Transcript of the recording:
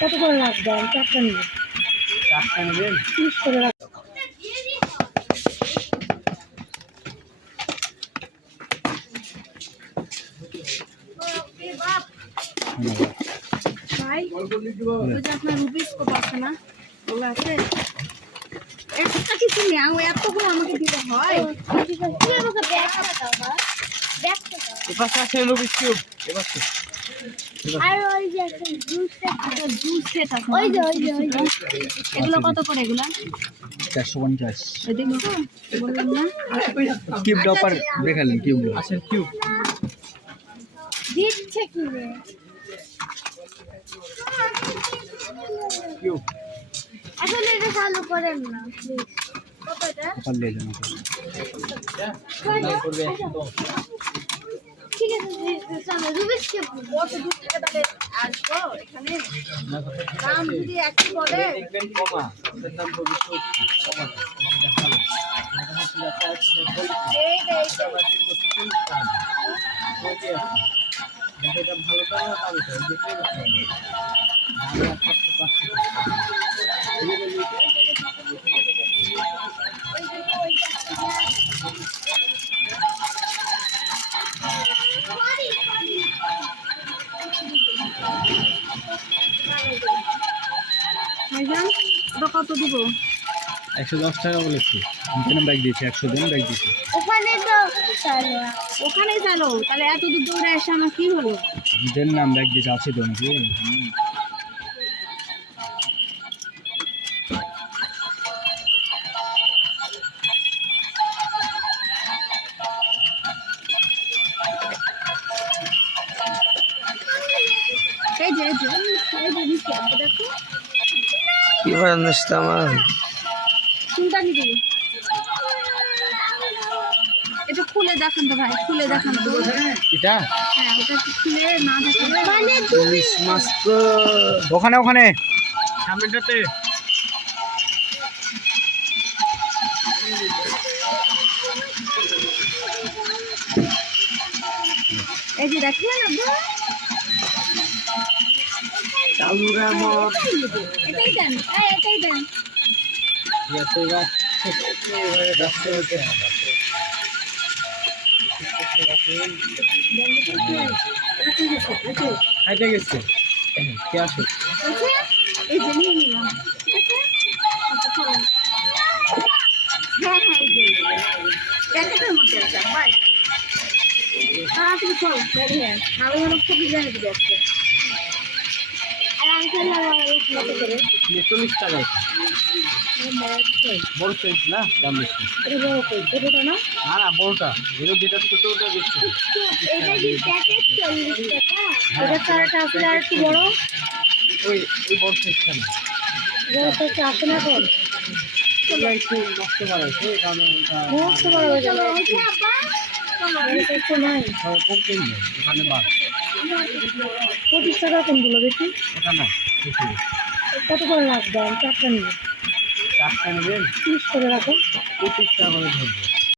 কত করে রাখবেন? চারটা নেবেন? চারটা নেবেন? 30 করে রাখবেন। ভাই ওই যে আপনার রুবিস কোপ আছে না, ওগুলো আছে? একটা কিছু নেই, এতগুলো আমাকে দিতে হয়। তুমি আমাকে ব্যাগটা দাও না, ব্যাগটা দাও। এপাশে আছে রুবিস কিউব, এপাশে। আর ওই যে একটা জুস সেট আছে, ওই যে এগুলো কত করে এগুলা? 450। ওই দেখো বললাম না, কিউব ডপার দেখালেন, কিউব আছে কিউব দিচ্ছে কি রে কিউব আসলে এটা চালু করেন না প্লিজ। কত এটা? কপাল দিয়ে জানো দাম করবে 110। ঠিক আছে চলো রুবিস কিউব কত দূর থেকে তাহলে আসবো এখানে, দাম যদি একই বলে দেখবেন কমা, এর দাম করবে 70 কমা দেখালো এই এই এটা ভালো তো না দাম তো দেখতে ভাইজান ওটা কত দিব? 110 টাকা বলেছি, এখানে ব্যাগ দিয়েছি 100 দিন ব্যাগ দিয়েছি। ওখানে তো ওখানে চালো, তাহলে এত দূর দৌড়ে এসে আমার কি হলো? দেন নাম ব্যাগ দিয়েছি, আছে তো নাকি? এই যে দিচ্ছি দেখো কি বানাস আমার কোনটা নিবি? এটা খুলে দেখান তো ভাই, খুলে দেখান তো। এটা হ্যাঁ ওটা খুলে না দেখালে ইলিশ মাছ তো ওখানে ওখানে সামনেটাতে। এই যে দেখলেন আপনি, চালুরা মত এটাই দেন, এটাই দেন। ইয়াতেরা রাস্তা ওকে খাইতে গেছে কে আসে? এই যে নিয়ে নিলাম, ঠিক আছে? আচ্ছা চলো। হ্যাঁ এই যে প্যাকেটের মধ্যে আছে ভাই, তাড়াতাড়ি চল রেডি হ্যাঁ, ভালো ভালো ছবি জানিয়ে দিবে আজকে। আর আঙ্কেল কত করে? 40 টাকা। বড় সাইজ না, দাম বেশি। এটা বড় কই ছোটটা না? না না বড়টা, এর যেটা ছোট ওটা বেশি। এটা কি প্যাকেট 40 টাকা? এটা কারটা আসলে আর একটু বড়, ওই বড় সাইজটা না, বড় সাইজটা আছে না কোন? এটা একটু নষ্ট করা হয়েছে, এই কারণে এটা নষ্ট করা হয়ে গেল। আচ্ছা আপা বড় সাইজটা নাই, কম কিনবে ওখানে বাদ। 25 টাকা কোনগুলো বেশি? ওটা না বেশি। কত করে রাখবেন? চারটা নেবেন? চারটা নেবেন? 30 করে রাখো। 25 টাকা করে ধরবে।